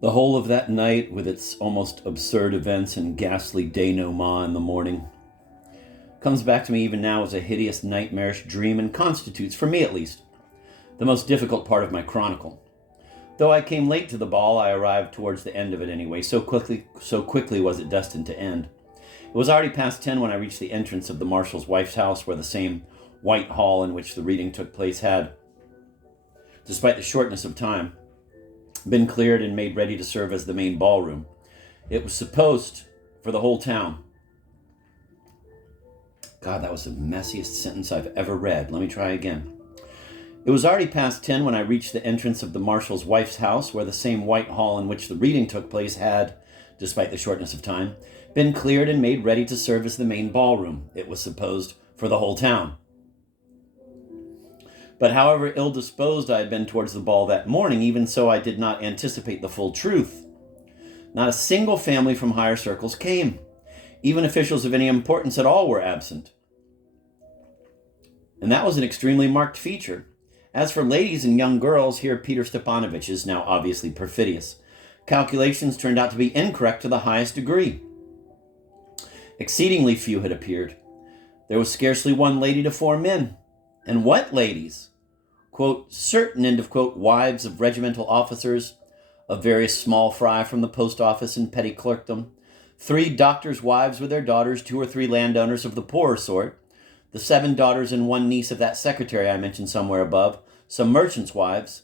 The whole of that night, with its almost absurd events and ghastly denouement in the morning, comes back to me even now as a hideous, nightmarish dream and constitutes, for me at least, the most difficult part of my chronicle. Though I came late to the ball, I arrived towards the end of it anyway, so quickly was it destined to end. It was already past 10 when I reached the entrance of the marshal's wife's house, where the same white hall in which the reading took place had, despite the shortness of time, been cleared and made ready to serve as the main ballroom. It was supposed for the whole town. God, that was the messiest sentence I've ever read. Let me try again. It was already past 10 when I reached the entrance of the marshal's wife's house, where the same white hall in which the reading took place had, despite the shortness of time, been cleared and made ready to serve as the main ballroom. It was supposed for the whole town. But however ill-disposed I had been towards the ball that morning, even so I did not anticipate the full truth. Not a single family from higher circles came. Even officials of any importance at all were absent. And that was an extremely marked feature. As for ladies and young girls, here Peter Stepanovich is now obviously perfidious. Calculations turned out to be incorrect to the highest degree. Exceedingly few had appeared. There was scarcely one lady to 4 men. And what ladies? Quote, certain, end of quote, wives of regimental officers, of various small fry from the post office and petty clerkdom, 3 doctors' wives with their daughters, 2 or 3 landowners of the poorer sort, the 7 daughters and 1 niece of that secretary I mentioned somewhere above, some merchants' wives.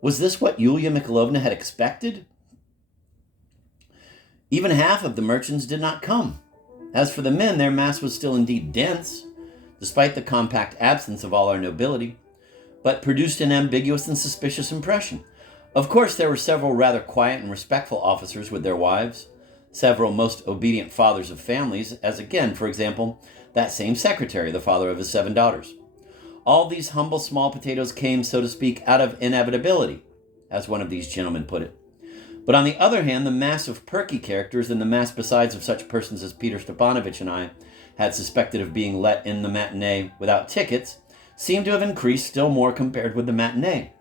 Was this what Yulia Mikhailovna had expected? Even half of the merchants did not come. As for the men, their mass was still indeed dense, despite the compact absence of all our nobility, but produced an ambiguous and suspicious impression. Of course, there were several rather quiet and respectful officers with their wives, several most obedient fathers of families, as again, for example, that same secretary, the father of his 7 daughters. All these humble small potatoes came, so to speak, out of inevitability, as one of these gentlemen put it. But on the other hand, the mass of perky characters and the mass besides of such persons as Peter Stepanovich and I had suspected of being let in the matinee without tickets seemed to have increased still more compared with the matinee.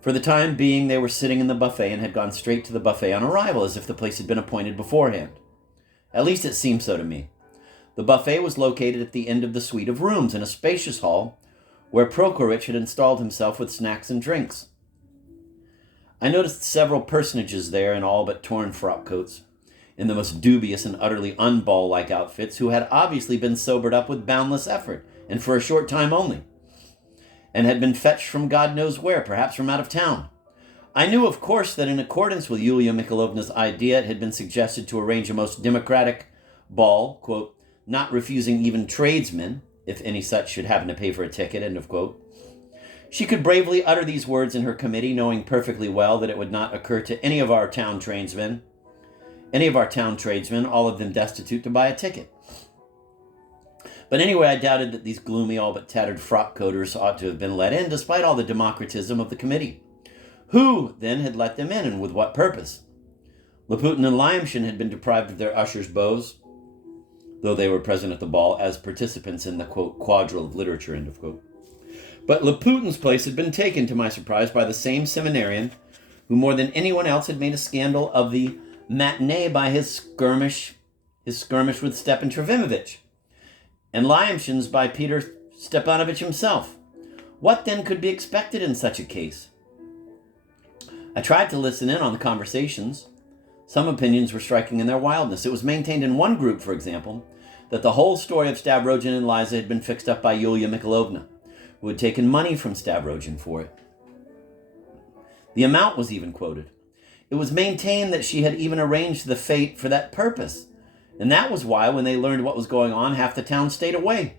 For the time being, they were sitting in the buffet and had gone straight to the buffet on arrival, as if the place had been appointed beforehand. At least it seemed so to me. The buffet was located at the end of the suite of rooms in a spacious hall where Prokorovitch had installed himself with snacks and drinks. I noticed several personages there in all but torn frock coats, in the most dubious and utterly unball-like outfits, who had obviously been sobered up with boundless effort, and for a short time only, and had been fetched from God knows where, perhaps from out of town. I knew, of course, that in accordance with Yulia Mikhailovna's idea, it had been suggested to arrange a most democratic ball, quote, not refusing even tradesmen, if any such should happen to pay for a ticket, end of quote. She could bravely utter these words in her committee, knowing perfectly well that it would not occur to any of our town tradesmen, all of them destitute, to buy a ticket. But anyway, I doubted that these gloomy, all but tattered frock-coaters ought to have been let in, despite all the democratism of the committee. Who, then, had let them in, and with what purpose? Laputin and Lyamshin had been deprived of their ushers' bows, though they were present at the ball as participants in the, quote, quadrille of literature, end of quote. But Laputin's place had been taken, to my surprise, by the same seminarian who more than anyone else had made a scandal of the matinee by his skirmish with Stepan Trofimovich, and Lyamshin's by Peter Stepanovich himself. What then could be expected in such a case? I tried to listen in on the conversations. Some opinions were striking in their wildness. It was maintained in one group, for example, that the whole story of Stavrogin and Liza had been fixed up by Yulia Mikhailovna, who had taken money from Stavrogin for it. The amount was even quoted. It was maintained that she had even arranged the fete for that purpose, and that was why, when they learned what was going on, half the town stayed away.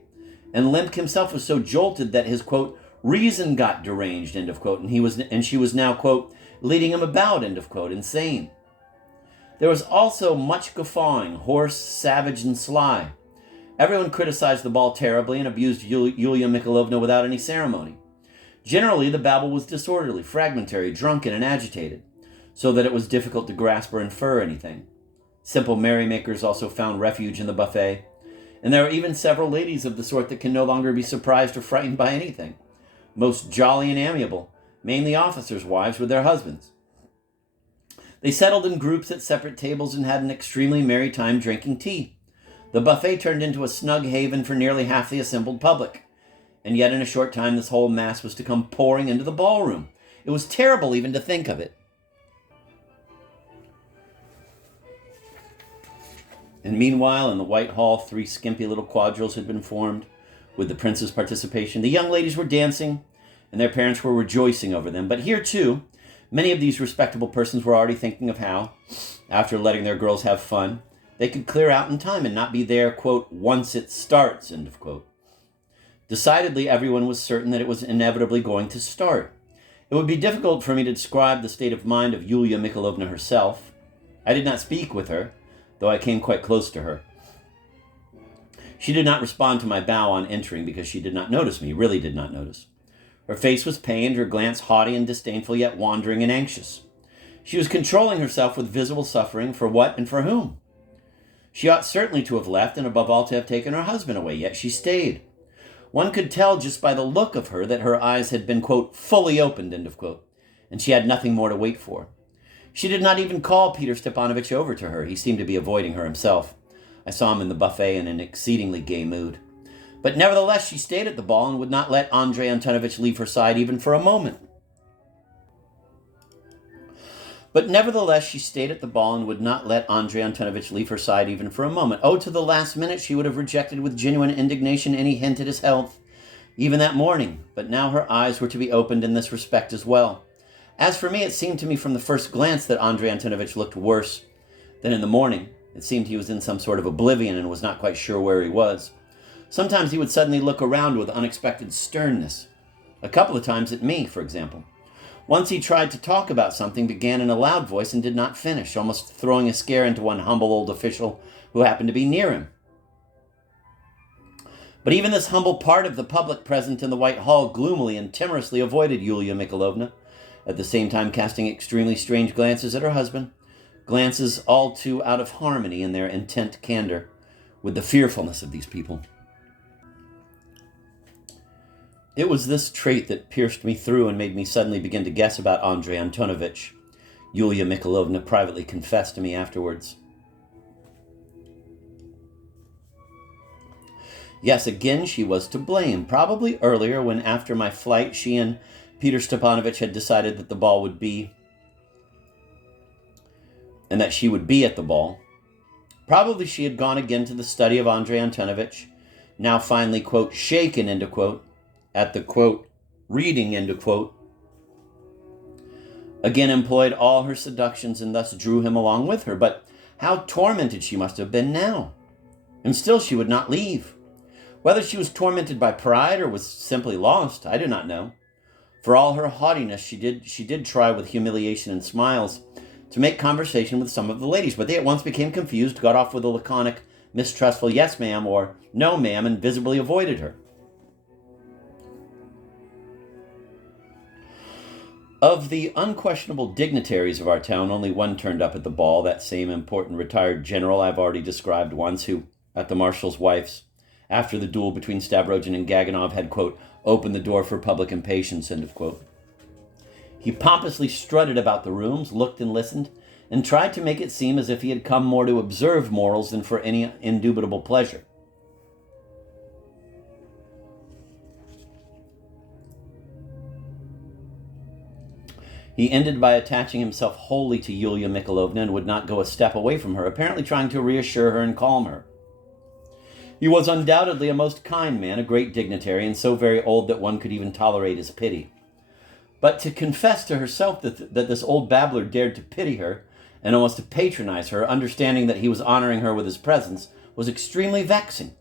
And Lemk himself was so jolted that his, quote, reason got deranged, end of quote, and she was now, quote, leading him about, end of quote, insane. There was also much guffawing, hoarse, savage, and sly. Everyone criticized the ball terribly and abused Yulia Mikhailovna without any ceremony. Generally, the babble was disorderly, fragmentary, drunken, and agitated, so that it was difficult to grasp or infer anything. Simple merrymakers also found refuge in the buffet, and there were even several ladies of the sort that can no longer be surprised or frightened by anything, most jolly and amiable, mainly officers' wives with their husbands. They settled in groups at separate tables and had an extremely merry time drinking tea. The buffet turned into a snug haven for nearly half the assembled public. And yet in a short time this whole mass was to come pouring into the ballroom. It was terrible even to think of it. And meanwhile, in the White Hall, 3 skimpy little quadrilles had been formed. With the prince's participation, the young ladies were dancing, and their parents were rejoicing over them. But here, too, many of these respectable persons were already thinking of how, after letting their girls have fun, they could clear out in time and not be there, quote, once it starts, end of quote. Decidedly, everyone was certain that it was inevitably going to start. It would be difficult for me to describe the state of mind of Yulia Mikhailovna herself. I did not speak with her, though I came quite close to her. She did not respond to my bow on entering because she did not notice me, really did not notice. Her face was pained, her glance haughty and disdainful, yet wandering and anxious. She was controlling herself with visible suffering for what and for whom. She ought certainly to have left, and above all to have taken her husband away, yet she stayed. One could tell just by the look of her that her eyes had been, quote, fully opened, end of quote, and she had nothing more to wait for. She did not even call Peter Stepanovich over to her. He seemed to be avoiding her himself. I saw him in the buffet in an exceedingly gay mood. But nevertheless, she stayed at the ball and would not let Andrei Antonovich leave her side even for a moment. Oh, to the last minute she would have rejected with genuine indignation any hint at his health, even that morning. But now her eyes were to be opened in this respect as well. As for me, it seemed to me from the first glance that Andrei Antonovich looked worse than in the morning. It seemed he was in some sort of oblivion and was not quite sure where he was. Sometimes he would suddenly look around with unexpected sternness. A couple of times at me, for example. Once he tried to talk about something, began in a loud voice and did not finish, almost throwing a scare into one humble old official who happened to be near him. But even this humble part of the public present in the White Hall gloomily and timorously avoided Yulia Mikhailovna, at the same time casting extremely strange glances at her husband, glances all too out of harmony in their intent candor with the fearfulness of these people. It was this trait that pierced me through and made me suddenly begin to guess about Andrei Antonovich, Yulia Mikhailovna privately confessed to me afterwards. Yes, again she was to blame. Probably earlier, when after my flight she and Peter Stepanovich had decided that the ball would be, and that she would be at the ball. Probably she had gone again to the study of Andrei Antonovich, now finally, quote, shaken, end of quote, at the, quote, reading, end of quote. Again employed all her seductions and thus drew him along with her. But how tormented she must have been now. And still she would not leave. Whether she was tormented by pride or was simply lost, I do not know. For all her haughtiness, she did try with humiliation and smiles to make conversation with some of the ladies, but they at once became confused, got off with a laconic, mistrustful yes, ma'am, or no, ma'am, and visibly avoided her. Of the unquestionable dignitaries of our town, only one turned up at the ball, that same important retired general I've already described once, who, at the marshal's wife's, after the duel between Stavrogin and Gaganov, had, quote, opened the door for public impatience, end of quote. He pompously strutted about the rooms, looked and listened, and tried to make it seem as if he had come more to observe morals than for any indubitable pleasure. He ended by attaching himself wholly to Yulia Mikhailovna and would not go a step away from her, apparently trying to reassure her and calm her. He was undoubtedly a most kind man, a great dignitary, and so very old that one could even tolerate his pity. But to confess to herself that this old babbler dared to pity her and almost to patronize her, understanding that he was honoring her with his presence, was extremely vexing,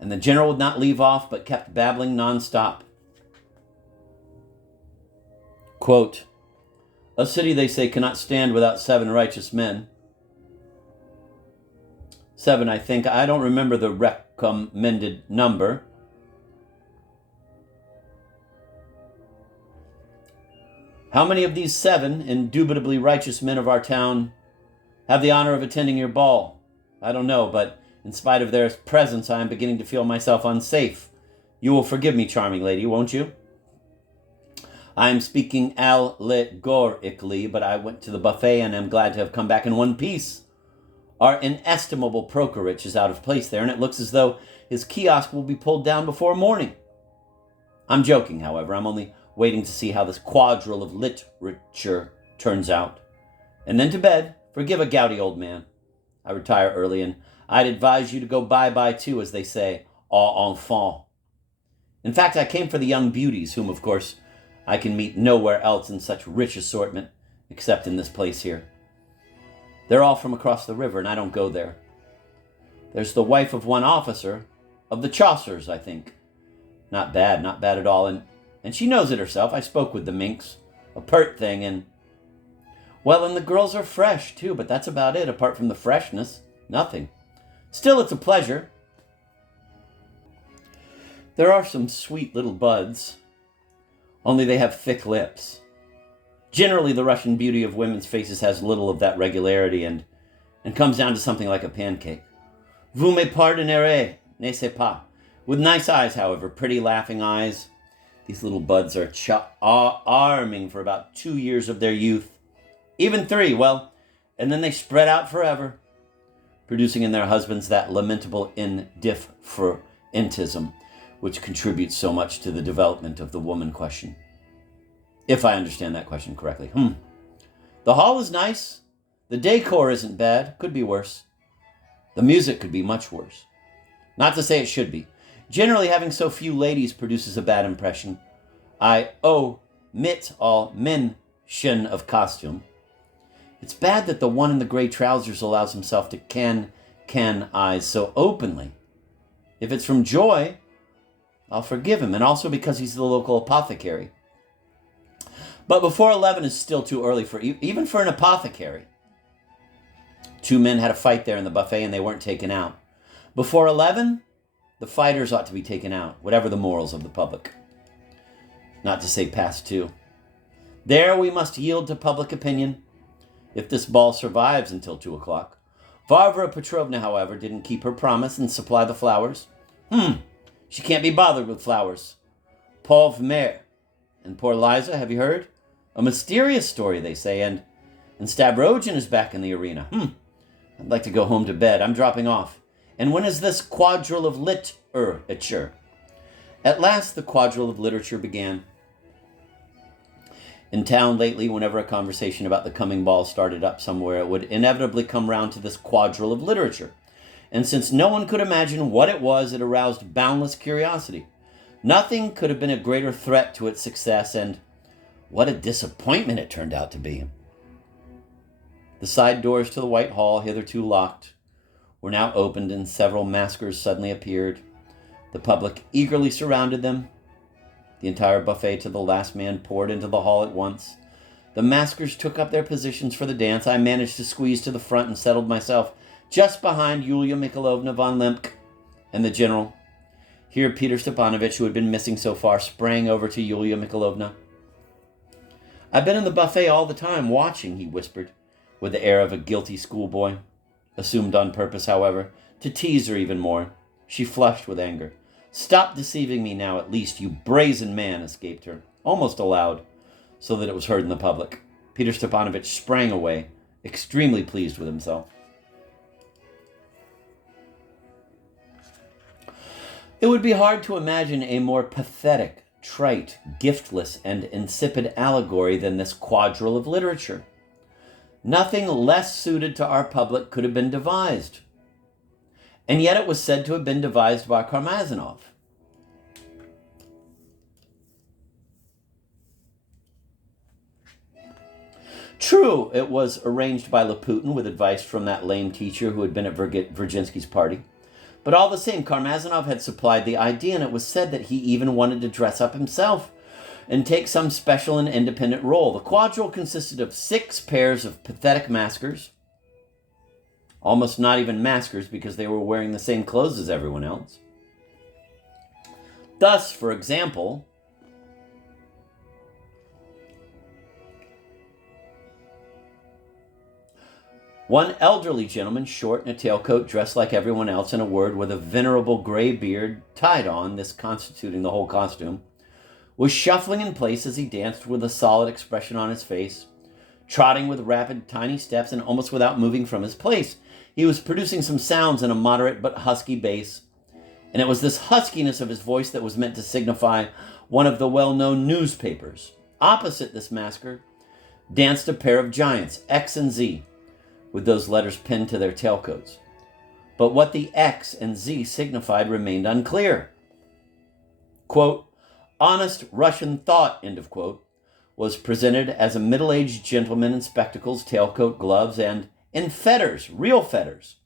and the general would not leave off but kept babbling non-stop. Quote, a city, they say, cannot stand without 7 righteous men. 7, I think. I don't remember the recommended number. How many of these 7 indubitably righteous men of our town have the honor of attending your ball? I don't know, but in spite of their presence, I am beginning to feel myself unsafe. You will forgive me, charming lady, won't you? I am speaking allegorically, but I went to the buffet and am glad to have come back in one piece. Our inestimable Prokorich is out of place there, and it looks as though his kiosk will be pulled down before morning. I'm joking, however. I'm only waiting to see how this quadrille of literature turns out. And then to bed. Forgive a gouty old man. I retire early, and I'd advise you to go bye-bye too, as they say, aux enfants. In fact, I came for the young beauties, whom, of course, I can meet nowhere else in such rich assortment, except in this place here. They're all from across the river, and I don't go there. There's the wife of one officer, of the Chaucers, I think. Not bad at all, and she knows it herself. I spoke with the minx, a pert thing, and the girls are fresh, too, but that's about it. Apart from the freshness, nothing. Still, it's a pleasure. There are some sweet little buds, only they have thick lips. Generally, the Russian beauty of women's faces has little of that regularity and comes down to something like a pancake. Vous me pardonnerez, n'est-ce pas? With nice eyes, however, pretty laughing eyes. These little buds are arming for about 2 years of their youth. Even 3, and then they spread out forever, producing in their husbands that lamentable indifferentism which contributes so much to the development of the woman question. If I understand that question correctly. The hall is nice. The decor isn't bad. Could be worse. The music could be much worse. Not to say it should be. Generally, having so few ladies produces a bad impression. I omit all mention of costume. It's bad that the one in the gray trousers allows himself to can eyes so openly. If it's from joy, I'll forgive him, and also because he's the local apothecary. But before 11 is still too early even for an apothecary. 2 men had a fight there in the buffet, and they weren't taken out. Before 11, the fighters ought to be taken out, whatever the morals of the public. Not to say past 2. There we must yield to public opinion, if this ball survives until 2 o'clock. Varvara Petrovna, however, didn't keep her promise and supply the flowers. She can't be bothered with flowers. Pauvre mère. And poor Liza, have you heard? A mysterious story, they say, and Stavrogin is back in the arena. I'd like to go home to bed. I'm dropping off. And when is this quadrille of literature? At last the quadrille of literature began. In town lately, whenever a conversation about the coming ball started up somewhere, it would inevitably come round to this quadrille of literature. And since no one could imagine what it was, it aroused boundless curiosity. Nothing could have been a greater threat to its success, and what a disappointment it turned out to be. The side doors to the White Hall, hitherto locked, were now opened, and several maskers suddenly appeared. The public eagerly surrounded them. The entire buffet to the last man poured into the hall at once. The maskers took up their positions for the dance. I managed to squeeze to the front and settled myself just behind Yulia Mikhailovna von Lemk and the general. Here Peter Stepanovich, who had been missing so far, sprang over to Yulia Mikhailovna. I've been in the buffet all the time, watching, he whispered, with the air of a guilty schoolboy, assumed on purpose, however, to tease her even more. She flushed with anger. Stop deceiving me now, at least, you brazen man, escaped her, almost aloud, so that it was heard in the public. Peter Stepanovich sprang away, extremely pleased with himself. It would be hard to imagine a more pathetic, trite, giftless, and insipid allegory than this quadrille of literature. Nothing less suited to our public could have been devised. And yet it was said to have been devised by Karmazinov. True, it was arranged by Laputin with advice from that lame teacher who had been at Virginsky's party. But all the same, Karmazinov had supplied the idea, and it was said that he even wanted to dress up himself and take some special and independent role. The quadrille consisted of 6 pairs of pathetic maskers, almost not even maskers because they were wearing the same clothes as everyone else. Thus, for example, one elderly gentleman, short in a tailcoat, dressed like everyone else, in a word, with a venerable gray beard tied on, this constituting the whole costume, was shuffling in place as he danced with a solid expression on his face, trotting with rapid, tiny steps and almost without moving from his place. He was producing some sounds in a moderate but husky bass, and it was this huskiness of his voice that was meant to signify one of the well-known newspapers. Opposite this masker danced a pair of giants, X and Z, with those letters pinned to their tailcoats. But what the X and Z signified remained unclear. Quote, honest Russian thought, end of quote, was presented as a middle-aged gentleman in spectacles, tailcoat, gloves, and in fetters, real fetters.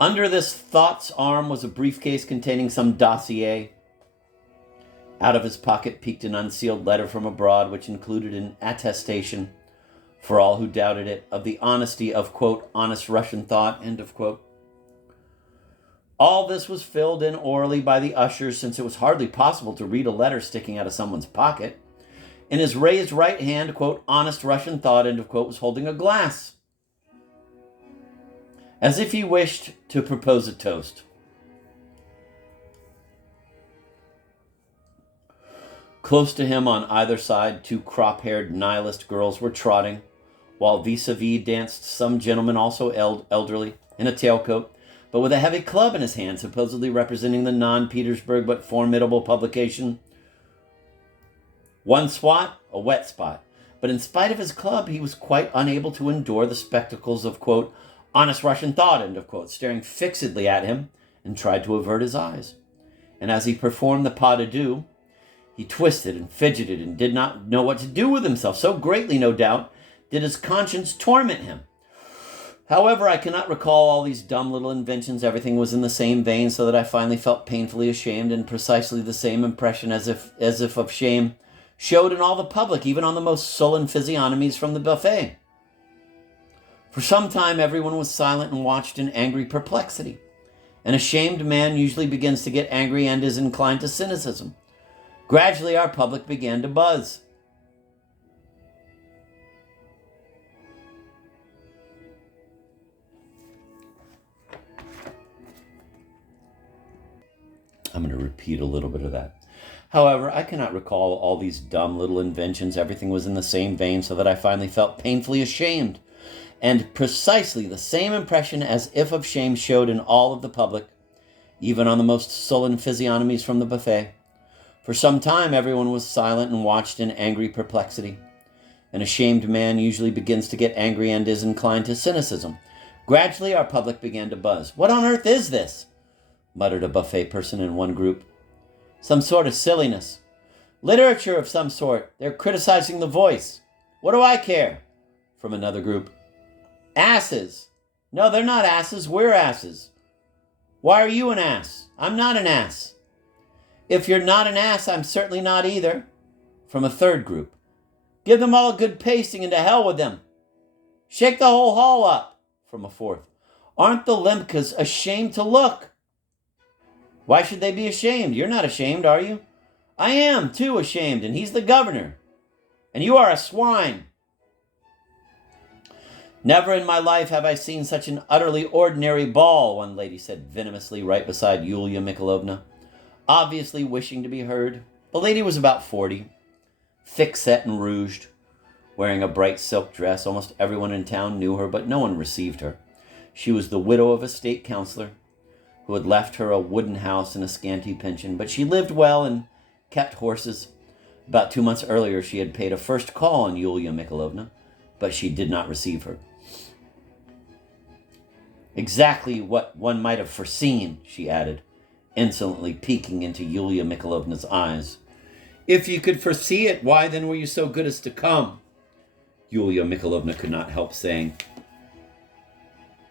Under this thought's arm was a briefcase containing some dossier. Out of his pocket peeked an unsealed letter from abroad, which included an attestation, for all who doubted it, of the honesty of, quote, honest Russian thought, end of quote. All this was filled in orally by the ushers, since it was hardly possible to read a letter sticking out of someone's pocket. In his raised right hand, quote, honest Russian thought, end of quote, was holding a glass, as if he wished to propose a toast. Close to him on either side, two crop-haired nihilist girls were trotting, while vis-a-vis danced some gentleman, also elderly, in a tailcoat, but with a heavy club in his hand, supposedly representing the non-Petersburg but formidable publication One Swat, a Wet Spot. But in spite of his club, he was quite unable to endure the spectacles of, quote, honest Russian thought, end of quote, staring fixedly at him, and tried to avert his eyes. And as he performed the pas de deux, he twisted and fidgeted and did not know what to do with himself. So greatly, no doubt, did his conscience torment him. However, I cannot recall all these dumb little inventions. Everything was in the same vein, so that I finally felt painfully ashamed, and precisely the same impression as if of shame showed in all the public, even on the most sullen physiognomies from the buffet. For some time, everyone was silent and watched in angry perplexity. An ashamed man usually begins to get angry and is inclined to cynicism. Gradually, our public began to buzz. I'm going to repeat a little bit of that. However, I cannot recall all these dumb little inventions. Everything was in the same vein, so that I finally felt painfully ashamed. And precisely the same impression as if of shame showed in all of the public, even on the most sullen physiognomies from the buffet. For some time, everyone was silent and watched in angry perplexity. An ashamed man usually begins to get angry and is inclined to cynicism. Gradually, our public began to buzz. What on earth is this? Muttered a buffet person in one group. Some sort of silliness. Literature of some sort. They're criticizing The Voice. What do I care? From another group. Asses. No, they're not asses. We're asses. Why are you an ass? I'm not an ass. If you're not an ass, I'm certainly not either. From a third group. Give them all a good pasting and to hell with them. Shake the whole hall up. From a fourth. Aren't the Lemkas ashamed to look? Why should they be ashamed? You're not ashamed, are you? I am, too, ashamed, and he's the governor. And you are a swine. Never in my life have I seen such an utterly ordinary ball, one lady said venomously right beside Yulia Mikhailovna, obviously wishing to be heard. The lady was about 40, thick-set and rouged, wearing a bright silk dress. Almost everyone in town knew her, but no one received her. She was the widow of a state councilor, who had left her a wooden house and a scanty pension, but she lived well and kept horses. About 2 months earlier, she had paid a first call on Yulia Mikhailovna, but she did not receive her. Exactly what one might have foreseen, she added, insolently peeking into Yulia Mikhailovna's eyes. If you could foresee it, why then were you so good as to come? Yulia Mikhailovna could not help saying,